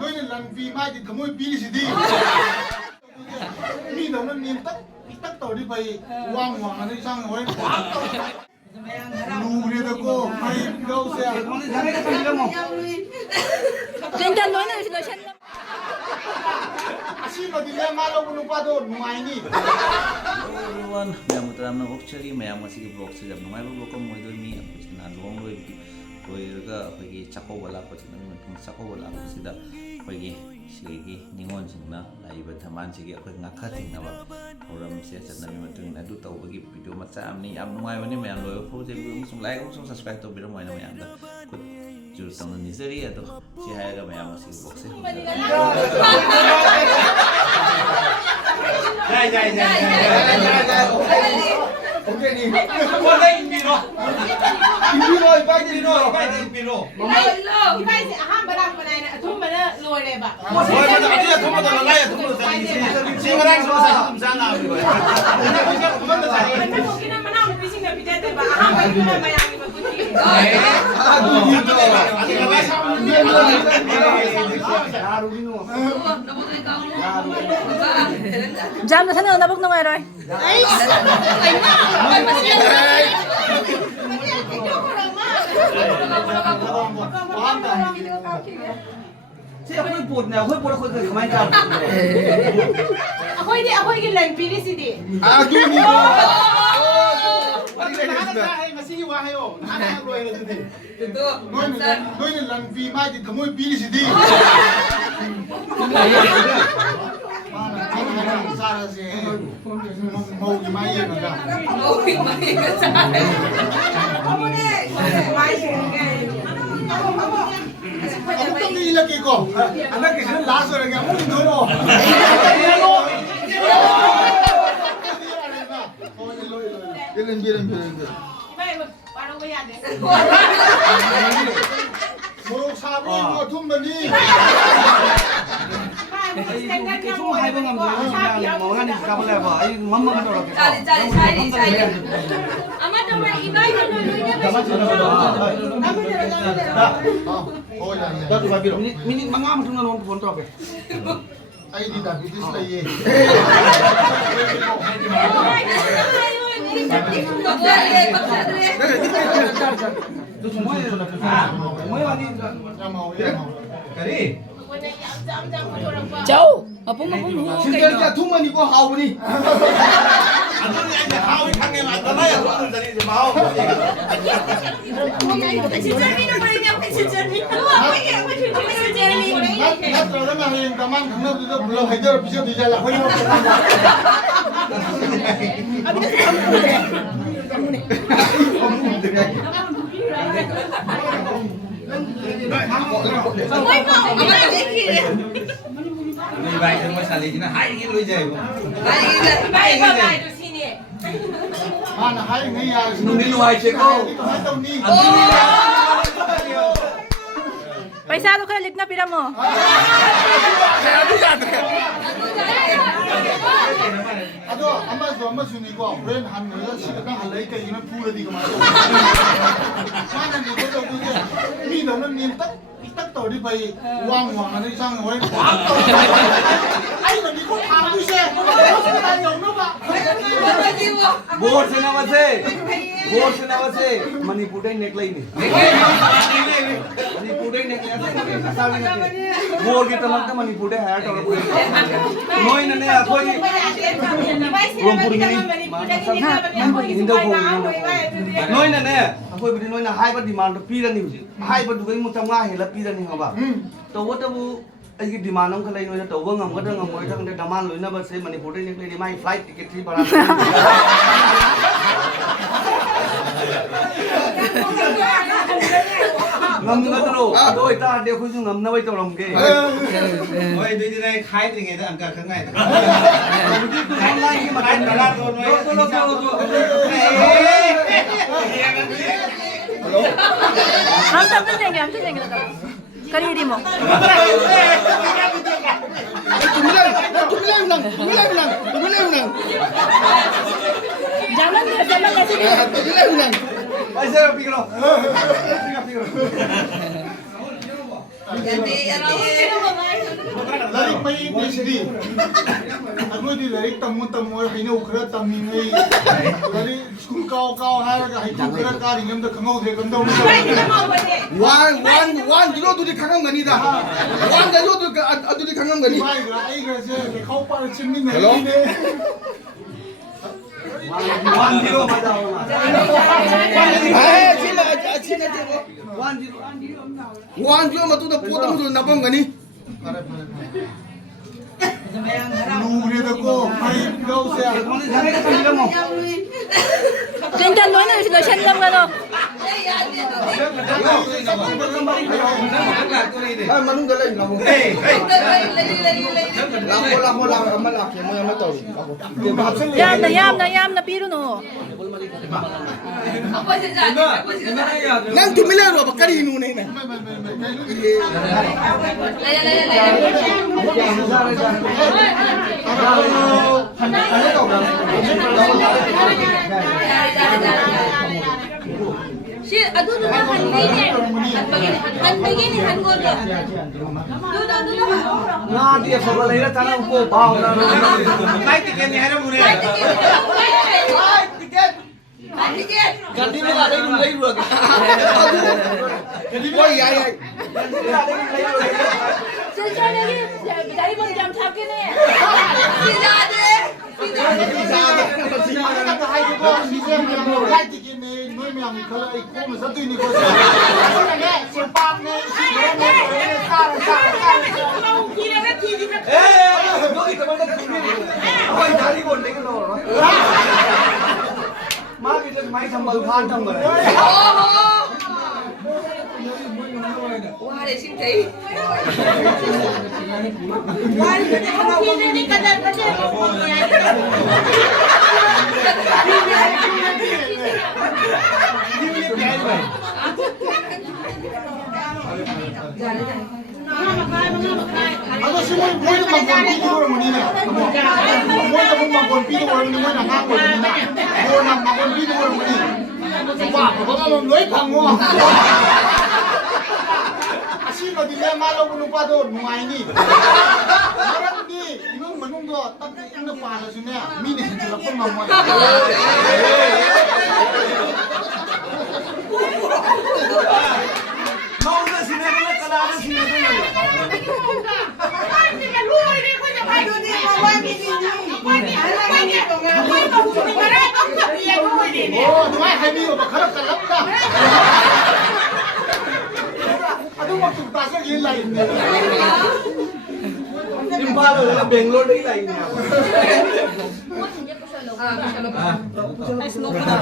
너희는 란비 마이디 더모이 비리시디 미도는 딱 떠리 바이 왕왕하는 이상 왜 누구래도 바이 가우세야 젠장 너는 지금 챈 아시마디가 말하고 누가도 누아이니 everyone yang utama actually mayam masih blog sejam numai blog ko moi doi mi aku cina luang loi loiraga phagi Chakouba la ko cina mi tum Chakouba la ko sida phagi sigi Ningol singna laiba thaman sigi aku Ngakha Thengba ba program se cina mi matung na du tau bagi video macha amni am numai bani mayam loi ko je sum like sum subscribe to biro moi na mayam da ko jur tang ni seri ado si hayaga mayam masih blog se 오케이 니 원래 인비로 이비로 인비로 이바이스 아함바랑 바나이나 돈바나 로레바 어디야 토마토 라이야 토마토 싱가랑 소사 좀잖아 우리 거야 그만도 자리 먹기는 만나면 비싱가 비자대바 아함바이나 마양이 먹지 잠도 사는 나 먹는 거야 rồi Saya aku pun nak, aku pun aku kemain kau. Aku ini lagi pilih sini. 아두니 Masih wahyo. Nak roy lagi. 너희는 란비 마이디 더모이 비리시디 살아서 먹기 많이 해가 어떤 일을 끼고 안 하기는 라서를 그냥 우리 너로 이런 이바이 바로 뭐야 돼? 모록 사고 뭐 tum더니 Cuma hai bang am Mangani Chakouba ba, ai mamma ka dora. 짜리 아마 정말 이바이 Dah tu babi. Minit mangam tu nang pon top. ai đi đặt cái này gì châu Mapok hú 진짜 투만 이거 하오니 나만 강남도 물론 해결 비서 되잖아. Bài trong mấy xài nó hay cái lối dày. 이바이 바이 도 시니. 아, 나 하이 내야. Nungshi loài chế cô. पैसा तो खैर लिखना पिरा मो 아도 엄마 주니고 브랜 한 거야. 시간 한 레이트 이는 풀어디고 말고. 나는 이거도 그게 미도는 딱 떠리 바이 왕왕하는 이상 왜 아이 너 이거 다 주세. 나 영노 봐. Board से नवा से मणिपुर का नेकलेस नहीं मणिपुर का नेकलेस बोर्ड के तमाम का मणिपुर का हैट और नोई ने आपको ये रोमपुर में नोई ने आपको भी नोई ना हाई पर डिमांड पी रही है हाई पर दुकान मुतंगा है ला पी रही है बाबा तो वो तो अगी डिमांड हम खलाई नोई तो वो हम गदर हम मोई थंग डिमांड लोइना बस से मणिपुर का नेकलेस माई फ्लाइट टिकट थी बड़ा ngâm tao đôi ta đều khuyên ngâm nó bây tao lòng kì ôi đi đi đây khai thì ngày ta ăn cả kháng ngày khai lại cái mà khai cả là thôi 아무튼 생겨 그리 뭐 jangan kasih Ayo, pikir lo. Larik may PhD. Ako di larik tamu hina ukra tamingai. Larik school kau haraga hai ukra ka ringam da khangau de gam da wan dilo tu di khangam gani da wan da yo tu adu di khangam gani Mai gra ai gra se le khau pa chimmi nei ne. wan dilo ma da wan dilo ma tu da putam tu na bam gani Lure da ko mai gau se. Jangan loin na sila siya lang gano. ay manung galay lako lako amalaki mo yung mataw Yam na piro no. nang tumilero ba kari hinunay na Si ado do na hanbigin ni hangod. Do. na di sa balay tanang ko baw na May tiket ni Hero Mune. ganti nila ay nung lay ruag oy ay Sila lagi Jaribond jam thap ke ne. Mana ka hai ko si se mo hai ti ki ne noi me ang khala ai ko ma sa tu ni ko se. Ne se pam ne si ne sa. no ito man na oy Jaribond le ko ma kita mai sambal khan thang ba Ako si mo boy na magon pito ro mo ni na. Boy na magon pito ro ni mo na ha ko ni na. Boy na magon pito ro mo ni. Ba ba mo loi phang mo. Asi ma di le ma lo nu pa do nuai ni. Maram di inung manung do tak ina pa na su ne. Mi ni hin la pon ma mo. mau na sinema na kala na sinema Oh, nuai hai mi ba kharap ka lap da. Adu ma tu ta sa yin lai ne. Impala na Bangalore dai lai niya Ay, smoke na.